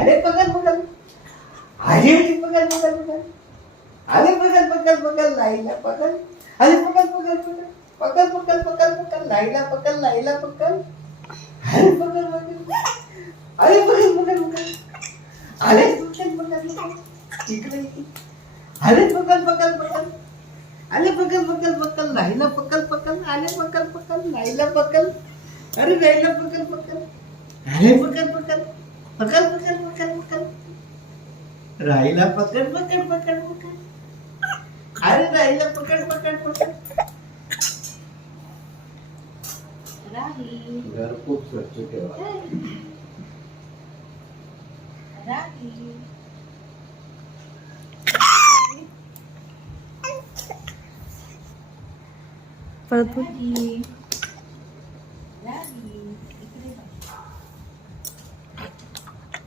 अरे पकड पकड अरे पकड पकड पकड अरे पकड पकड पकड लाईला पकड अरे पकड पकड पकड पकड पकड पकड पकड लाईला पकड अरे पकड पकड अरे पकड पकड पकड अरे पकड पकड पकड इकडे अरे पकड पकड पकड अरे पकड पकड पकड लाईला पकड पकड अरे पकड पकड लाईला पकड अरे लाईला पकड पकड अरे पकड पकड पकड पकड पकड पकड राईला पकड पकड पकड पकड अरे राईला पकड पकड पकड राही घर खूप स्वच्छ ठेवा. राही परत राही